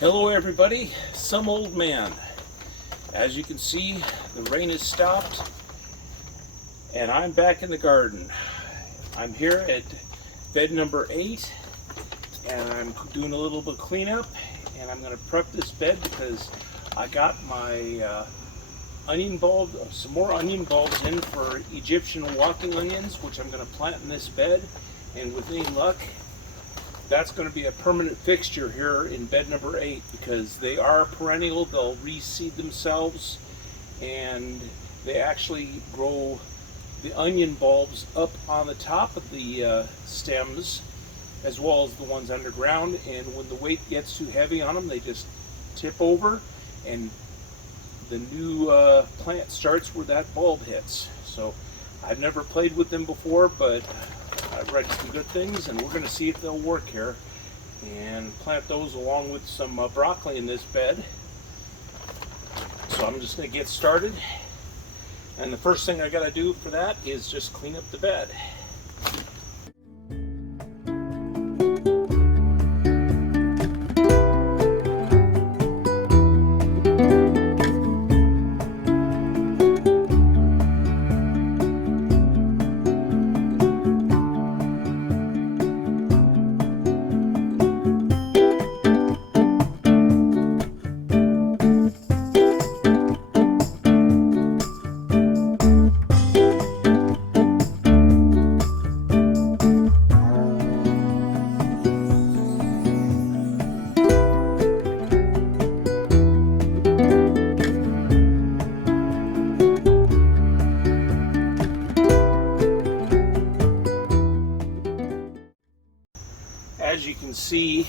Hello everybody, some old man. As you can see, the rain has stopped and I'm back in the garden. I'm here at bed number 8 and I'm doing a little bit of cleanup, and I'm going to prep this bed because I got my onion bulb, some more onion bulbs in for Egyptian walking onions, which I'm going to plant in this bed, and with any luck that's going to be a permanent fixture here in bed number 8 because they are perennial. They'll reseed themselves and they actually grow the onion bulbs up on the top of the stems as well as the ones underground, and when the weight gets too heavy on them they just tip over and the new plant starts where that bulb hits. So I've never played with them before, but I've read some good things, and we're going to see if they'll work here and plant those along with some broccoli in this bed. So I'm just going to get started, and the first thing I got to do for that is just clean up the bed. As you can see,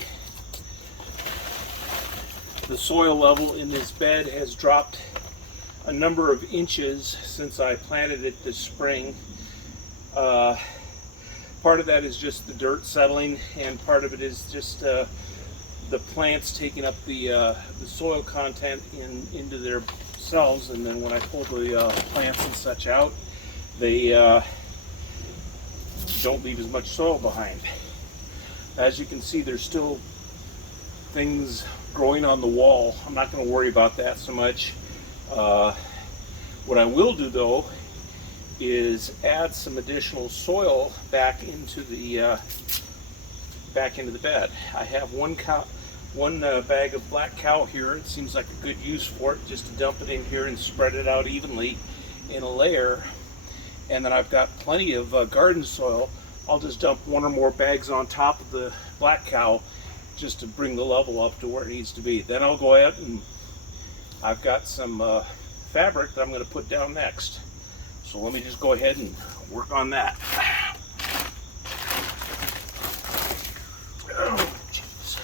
the soil level in this bed has dropped a number of inches since I planted it this spring. Part of that is just the dirt settling, and part of it is just the plants taking up the soil content into their cells, and then when I pull the plants and such out, they don't leave as much soil behind. As you can see, there's still things growing on the wall. I'm not going to worry about that so much. What I will do though is add some additional soil back into the bed. I have one bag of black cow here. It seems like a good use for it, just to dump it in here and spread it out evenly in a layer. And then I've got plenty of garden soil. I'll just dump one or more bags on top of the black cow just to bring the level up to where it needs to be. Then I'll go ahead and I've got some fabric that I'm going to put down next. So let me just go ahead and work on that. Oh, jeez.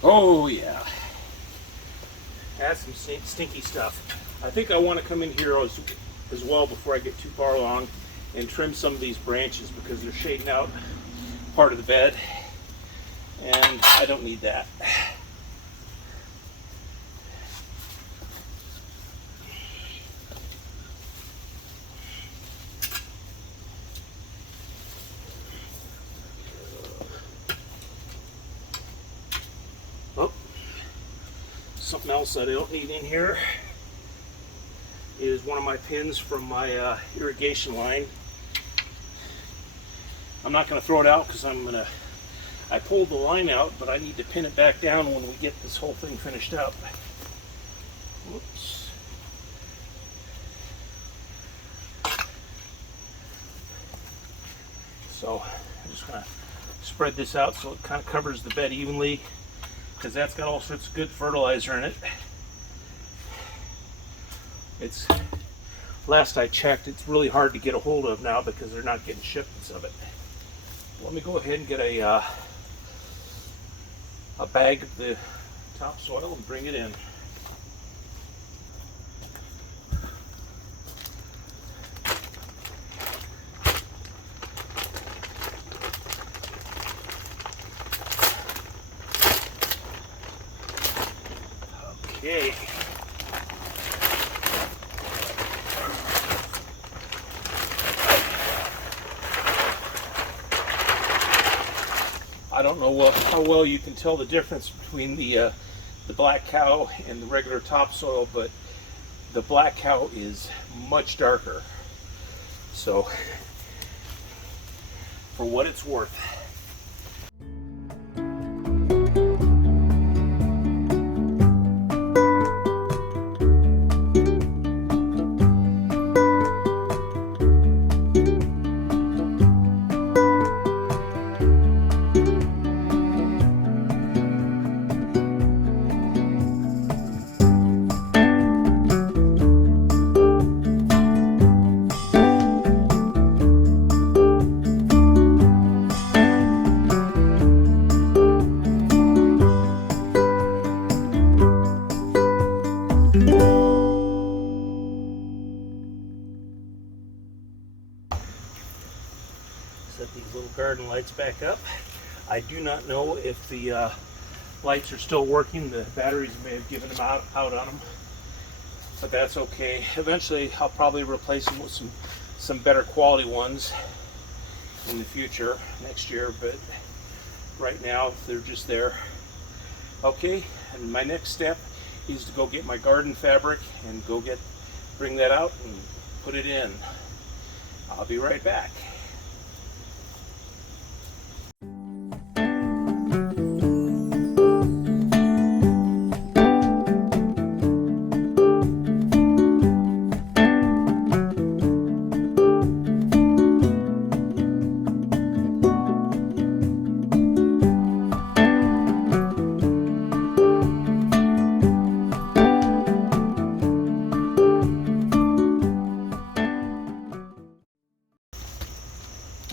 Oh yeah, that's some stinky stuff. I think I want to come in here as well before I get too far along and trim some of these branches because they're shading out part of the bed and I don't need that. Something else that I don't need in here is one of my pins from my irrigation line. I'm not going to throw it out because I pulled the line out, but I need to pin it back down when we get this whole thing finished up. Whoops. So I'm just going to spread this out so it kind of covers the bed evenly, because that's got all sorts of good fertilizer in it. It's, last I checked, it's really hard to get a hold of now because they're not getting shipments of it. Let me go ahead and get a bag of the topsoil and bring it in. Okay. I don't know how well you can tell the difference between the black cow and the regular topsoil, but the black cow is much darker. So, for what it's worth. Set these little garden lights back up. I do not know if the lights are still working. The batteries may have given them out on them, but that's okay. Eventually I'll probably replace them with some better quality ones in the future, next year, but right now they're just there. Okay, and my next step is to go get my garden fabric and bring that out and put it in. I'll be right back.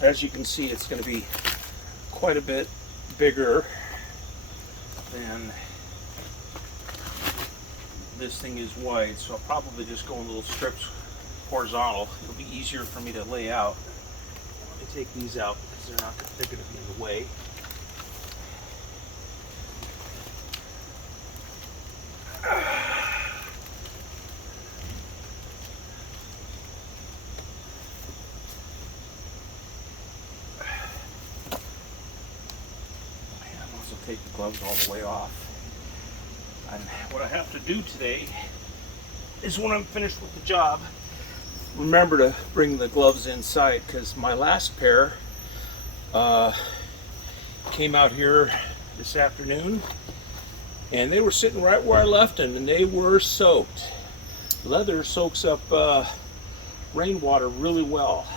As you can see, it's going to be quite a bit bigger than this thing is wide, so I'll probably just go in little strips horizontal. It'll be easier for me to lay out. Let me take these out because they're going to be in the way. Take the gloves all the way off. And what I have to do today is, when I'm finished with the job, remember to bring the gloves inside, because my last pair came out here this afternoon and they were sitting right where I left them, and they were soaked. Leather soaks up rainwater really well.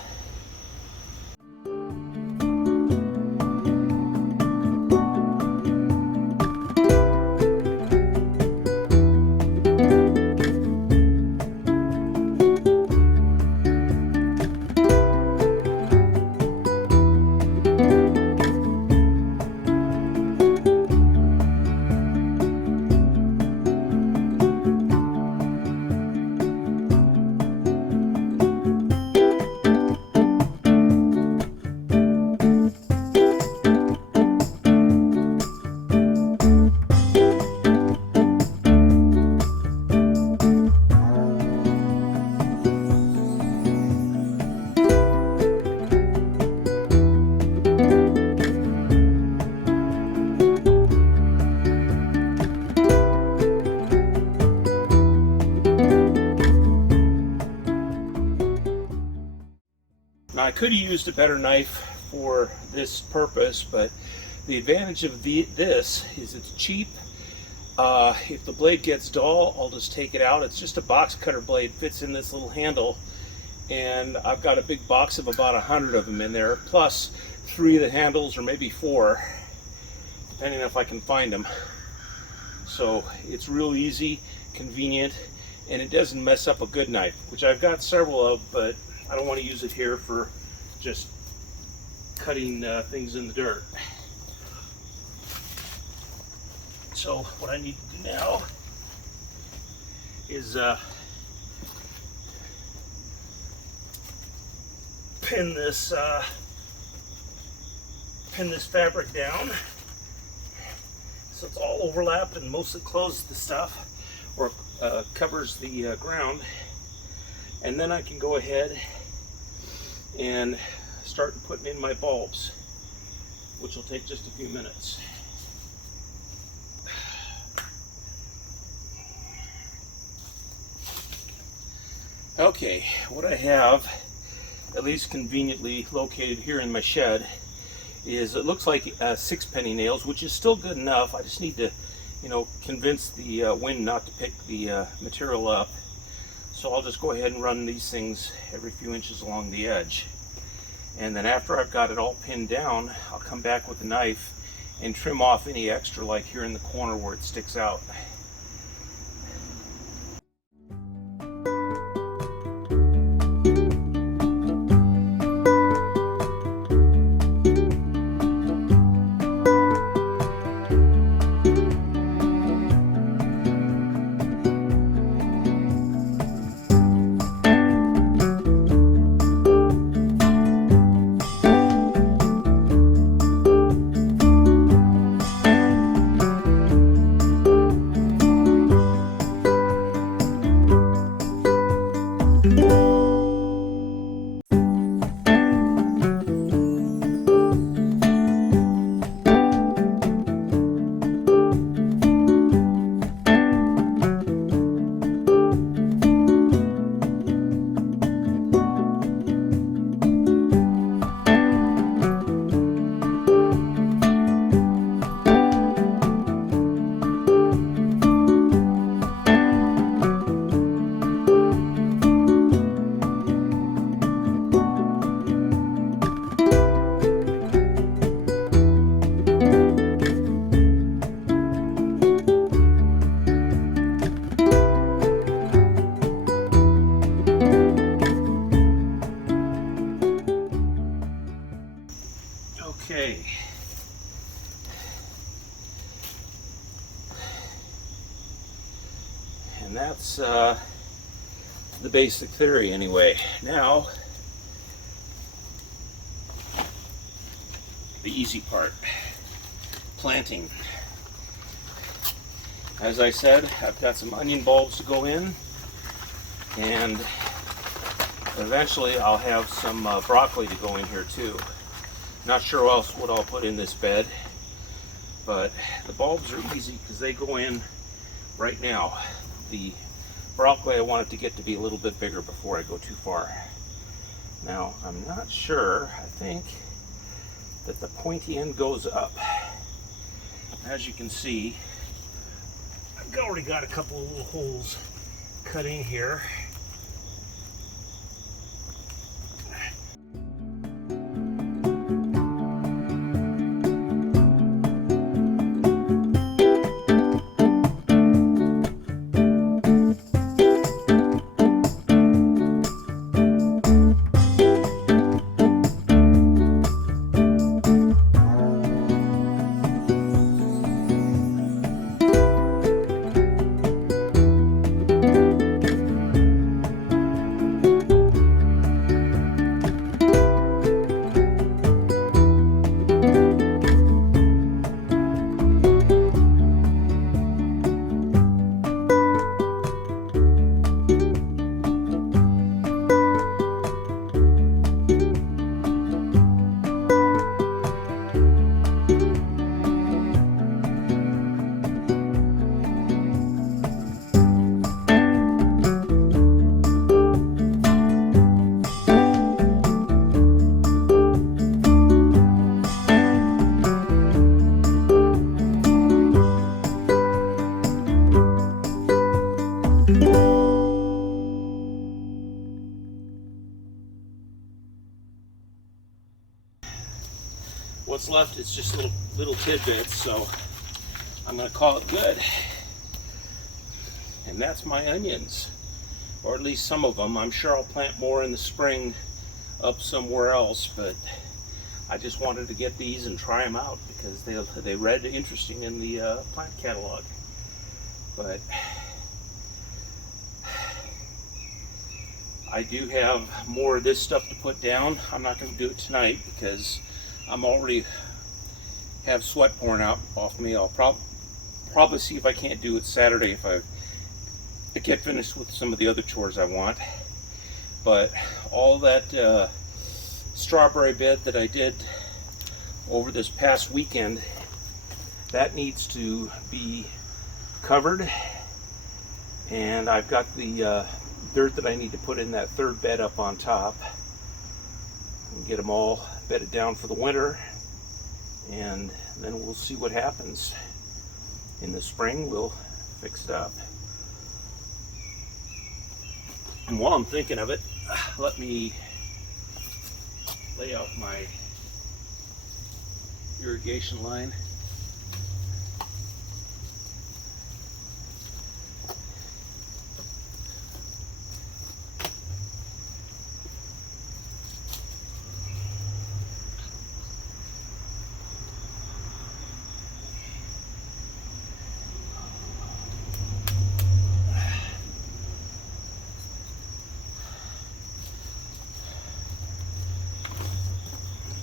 Now, I could have used a better knife for this purpose, but the advantage of this is it's cheap. If the blade gets dull, I'll just take it out. It's just a box cutter blade, fits in this little handle, and I've got a big box of about 100 of them in there, plus 3 of the handles, or maybe 4, depending if I can find them. So it's real easy, convenient, and it doesn't mess up a good knife, which I've got several of, but I don't want to use it here for just cutting things in the dirt. So what I need to do now is pin this fabric down so it's all overlapped and mostly closes the stuff, or covers the ground, and then I can go ahead and start putting in my bulbs, which will take just a few minutes. Okay, what I have, at least conveniently located here in my shed, is, it looks like 6 penny nails, which is still good enough. I just need to, convince the wind not to pick the material up. So I'll just go ahead and run these things every few inches along the edge. And then after I've got it all pinned down, I'll come back with a knife and trim off any extra, like here in the corner where it sticks out. Okay. And that's the basic theory anyway. Now, the easy part, planting. As I said, I've got some onion bulbs to go in, and eventually I'll have some broccoli to go in here too. Not sure what I'll put in this bed, but the bulbs are easy because they go in right now. The broccoli, I want it to get to be a little bit bigger before I go too far. Now, I'm not sure. I think that the pointy end goes up. As you can see, I've already got a couple of little holes cut in here. What's left is just little tidbits, so I'm going to call it good. And that's my onions, or at least some of them. I'm sure I'll plant more in the spring up somewhere else, but I just wanted to get these and try them out because they read interesting in the plant catalog. But I do have more of this stuff to put down. I'm not going to do it tonight because I'm already have sweat pouring out off me. I'll probably see if I can't do it Saturday if I get finished with some of the other chores I want. But all that strawberry bed that I did over this past weekend, that needs to be covered, and I've got the dirt that I need to put in that third bed up on top and get them all bedded down for the winter, and then we'll see what happens. In the spring we'll fix it up. And while I'm thinking of it, let me lay out my irrigation line.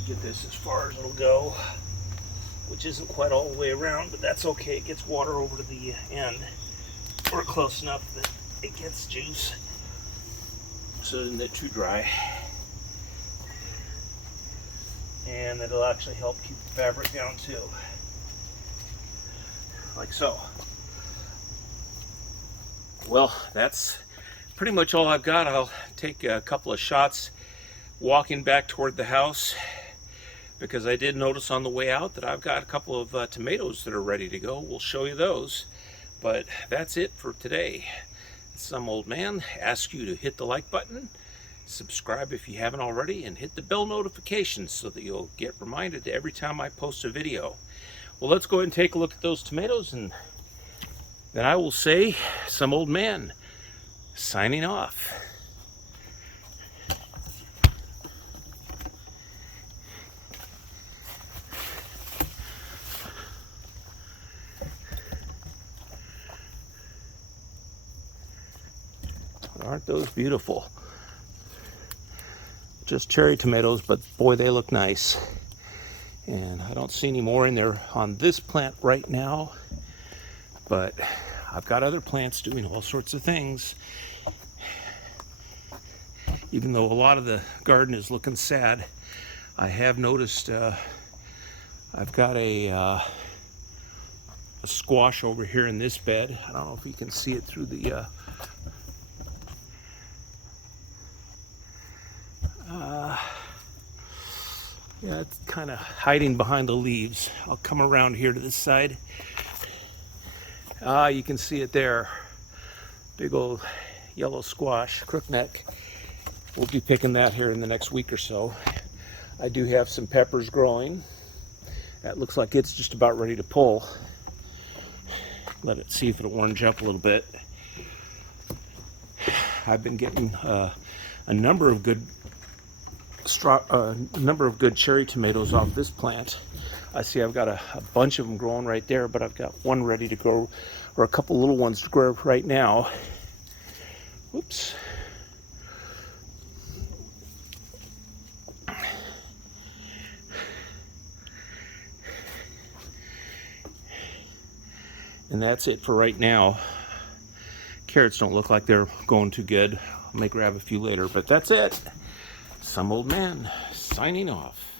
Get this as far as it'll go, which isn't quite all the way around, but that's okay. It gets water over to the end, or close enough that it gets juice, so it isn't that too dry. And it'll actually help keep the fabric down too, like so. Well, that's pretty much all I've got. I'll take a couple of shots walking back toward the house, because I did notice on the way out that I've got a couple of tomatoes that are ready to go. We'll show you those. But that's it for today. Some old man asks you to hit the like button, subscribe if you haven't already, and hit the bell notifications so that you'll get reminded every time I post a video. Well, let's go ahead and take a look at those tomatoes, and then I will say, some old man signing off. Aren't those beautiful? Just cherry tomatoes, but boy, they look nice. And I don't see any more in there on this plant right now, but I've got other plants doing all sorts of things. Even though a lot of the garden is looking sad, I have noticed I've got a squash over here in this bed. I don't know if you can see it through the yeah, it's kind of hiding behind the leaves. I'll come around here to this side. You can see it there. Big old yellow squash, crookneck. We'll be picking that here in the next week or so. I do have some peppers growing. That looks like it's just about ready to pull. Let it see if it'll orange up a little bit. I've been getting a number of good cherry tomatoes off this plant. I see I've got a bunch of them growing right there, but I've got one ready to grow, or a couple little ones to grow right now. Whoops. And that's it for right now. Carrots don't look like they're going too good. I may grab a few later, but that's it. Some old man signing off.